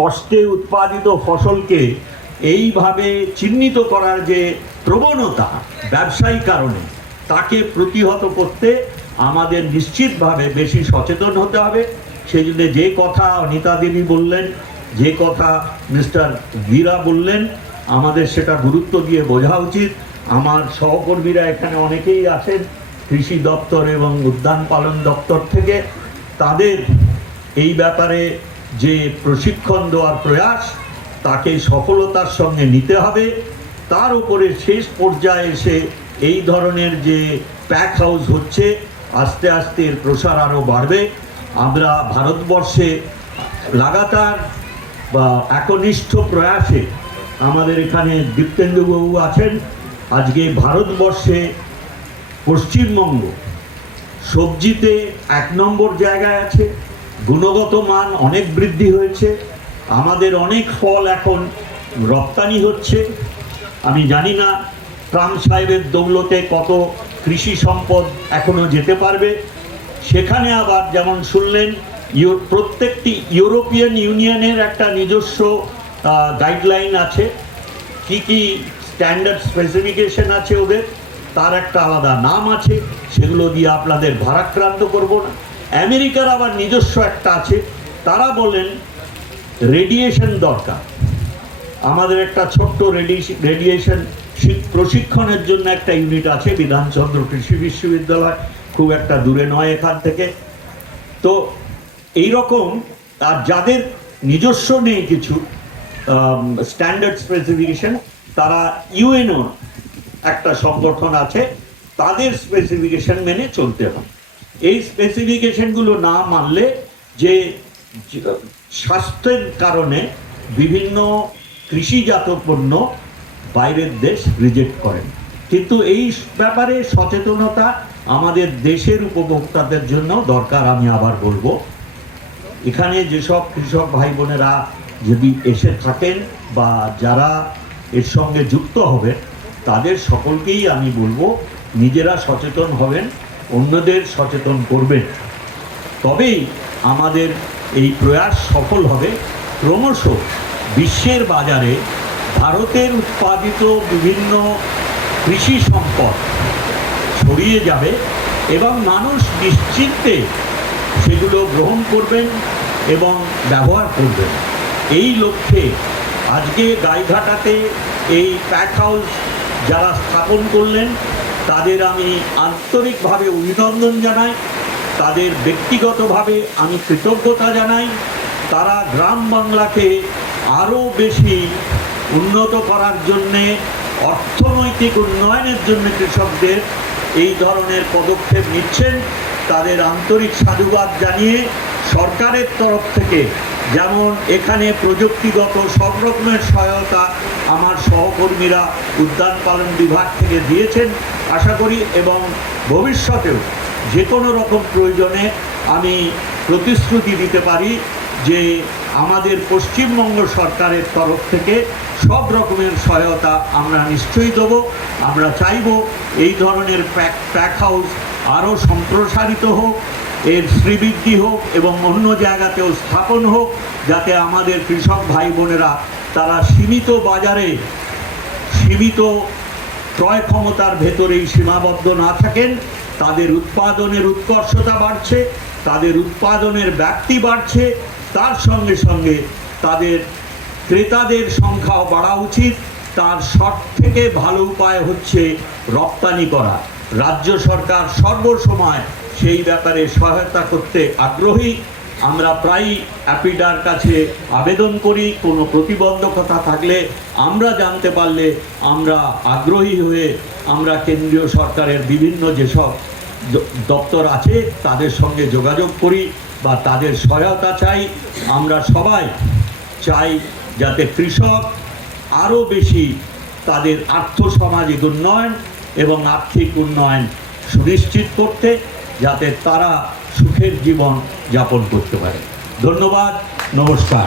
কষ্টে উৎপাদিত ফসলকে এইভাবে চিহ্নিত করার যে প্রবণতা ব্যবসায়িক কারণে, তাকে প্রতিহত করতে আমাদের নিশ্চিতভাবে বেশি সচেতন হতে হবে। সেই জন্য যে কথা অনিতা দেবী বললেন, যে কথা মিস্টার বীরা বললেন, আমাদের সেটা গুরুত্ব দিয়ে বোঝা উচিত। আমার সহকর্মীরা এখানে অনেকেই আছেন কৃষি দপ্তর এবং উদ্যান পালন দপ্তর থেকে, তাদের এই ব্যাপারে যে প্রশিক্ষণ দেওয়ার প্রয়াস, তাকে সফলতার সঙ্গে নিতে হবে। তার উপরে শেষ পর্যায়ে এসে এই ধরনের যে প্যাক হাউস হচ্ছে, আস্তে আস্তে এর প্রসার আরও বাড়বে। আমরা ভারতবর্ষে লাগাতার বা একনিষ্ঠ প্রয়াসে, আমাদের এখানে দীপ্তেন্দুবাবু আছেন, আজকে ভারতবর্ষে পশ্চিমবঙ্গ সবজিতে 1 নম্বর জায়গায় আছে। গুণগত মান অনেক বৃদ্ধি হয়েছে, আমাদের অনেক ফল এখন রপ্তানি হচ্ছে। আমি জানি না ট্রাম্প সাহেবের দৌলতে কত কৃষি সম্পদ এখনও যেতে পারবে। সেখানে আবার যেমন শুনলেন, প্রত্যেকটি ইউরোপিয়ান ইউনিয়নের একটা নিজস্ব গাইডলাইন আছে, কি কি স্ট্যান্ডার্ড স্পেসিফিকেশন আছে ওদের, তার একটা আলাদা নাম আছে, সেগুলো দিয়ে আপনাদের ভারাক্রান্ত করব না। আমেরিকার আবার নিজস্ব একটা আছে, তারা বলেন রেডিয়েশন দরকার। আমাদের একটা ছোট্ট রেডিয়েশন প্রশিক্ষণের জন্য একটা ইউনিট আছে বিধানচন্দ্র কৃষি বিশ্ববিদ্যালয়, খুব একটা দূরে নয় এখান থেকে। তো এই রকম, আর যাদের নিজস্ব নেই কিছু স্ট্যান্ডার্ড স্পেসিফিকেশন, তারা ইউএনও একটা সংগঠন আছে, তাদের স্পেসিফিকেশন মেনে চলতে হবে। এই স্পেসিফিকেশনগুলো না মানলে যে স্বাস্থ্যের কারণে বিভিন্ন কৃষিজাত পণ্য বাইরের দেশ রিজেক্ট করেন। কিন্তু এই ব্যাপারে সচেতনতা আমাদের দেশের উপভোক্তাদের জন্য দরকার। আমি আবার বলবো, এখানে যেসব কৃষক ভাই বোনেরা যদি এসে থাকেন বা যারা এর সঙ্গে যুক্ত হবে, তাদের সকলকেই আমি বলবো নিজেরা সচেতন হবেন, অন্যদের সচেতন করবেন, তবেই আমাদের এই প্রয়াস সফল হবে। ক্রমশ বিশ্বের বাজারে ভারতের উৎপাদিত বিভিন্ন কৃষি সম্পদ ছড়িয়ে যাবে এবং মানুষ নিশ্চিন্তে সেগুলো গ্রহণ করবেন এবং ব্যবহার করবেন। এই লক্ষ্যে আজকে গাইঘাটাতে এই প্যাক হাউস যারা স্থাপন করলেন, তাদের আমি আন্তরিকভাবে অভিনন্দন জানাই, তাদের ব্যক্তিগতভাবে আমি কৃতজ্ঞতা জানাই। তারা গ্রাম বাংলাকে আরও বেশি উন্নত করার জন্যে, অর্থনৈতিক উন্নয়নের জন্য কৃষকদের এই ধরনের পদক্ষেপ নিচ্ছেন। তাদের আন্তরিক সাধুবাদ জানিয়ে সরকারের তরফ থেকে যেমন এখানে প্রযুক্তিগত সব রকমের সহায়তা আমার সহকর্মীরা উদ্যান পালন বিভাগ থেকে দিয়েছেন, আশা করি, এবং ভবিষ্যতেও যে কোনো রকম প্রয়োজনে আমি প্রতিশ্রুতি দিতে পারি যে আমাদের পশ্চিমবঙ্গ সরকারের তরফ থেকে সব রকমের সহায়তা আমরা নিশ্চয়ই দেবো। আমরা চাইব এই ধরনের প্যাক হাউস আরও সম্প্রসারিত হোক, এর শ্রীবৃদ্ধি হোক এবং অন্য জায়গাতেও স্থাপন হোক, যাতে আমাদের কৃষক ভাই বোনেরা তারা সীমিত বাজারে, সীমিত ক্রয় ক্ষমতার ভেতরেই সীমাবদ্ধ না থাকেন। তাদের উৎপাদনের উৎকর্ষতা বাড়ছে, তাদের উৎপাদনের ব্যাপ্তি বাড়ছে, তার সঙ্গে সঙ্গে তাদের ক্রেতাদের সংখ্যাও বাড়া উচিত। তার সব থেকে ভালো উপায় হচ্ছে রপ্তানি করা। রাজ্য সরকার সর্বসময় সেই ব্যাপারে সহায়তা করতে আগ্রহী। আমরা প্রায়ই অ্যাপিডার কাছে আবেদন করি, কোনো প্রতিবন্ধকতা থাকলে আমরা জানতে পারলে আমরা আগ্রহী হয়ে আমরা কেন্দ্রীয় সরকারের বিভিন্ন যেসব দপ্তর আছে তাদের সঙ্গে যোগাযোগ করি বা তাদের সহায়তা চাই। আমরা সবাই চাই যাতে কৃষক আরও বেশি তাদের আর্থসামাজিক উন্নয়ন এবং আর্থিক উন্নয়ন সুনিশ্চিত করতে, যাতে তারা সুখের জীবন যাপন করতে পারে। ধন্যবাদ, নমস্কার।